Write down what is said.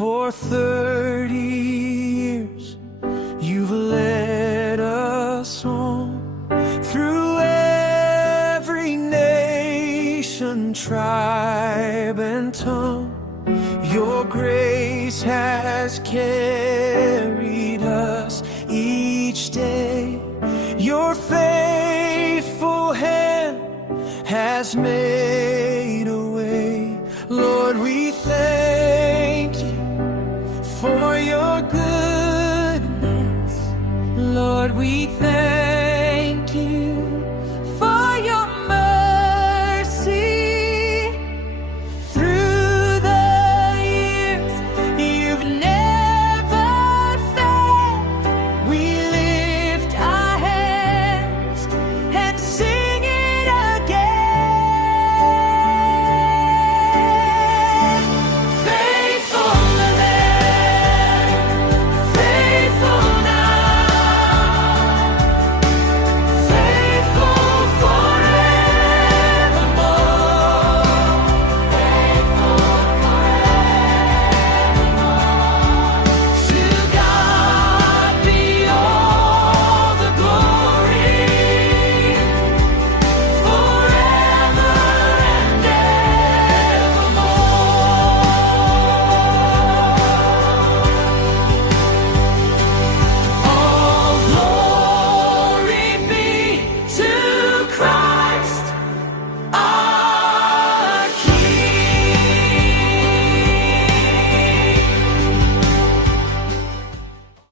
For 30 years you've led us home through every nation, tribe, and tongue. Your grace has carried us each day. Your faithful hand has made a way. Lord, we thank you for your goodness. Lord, we thank you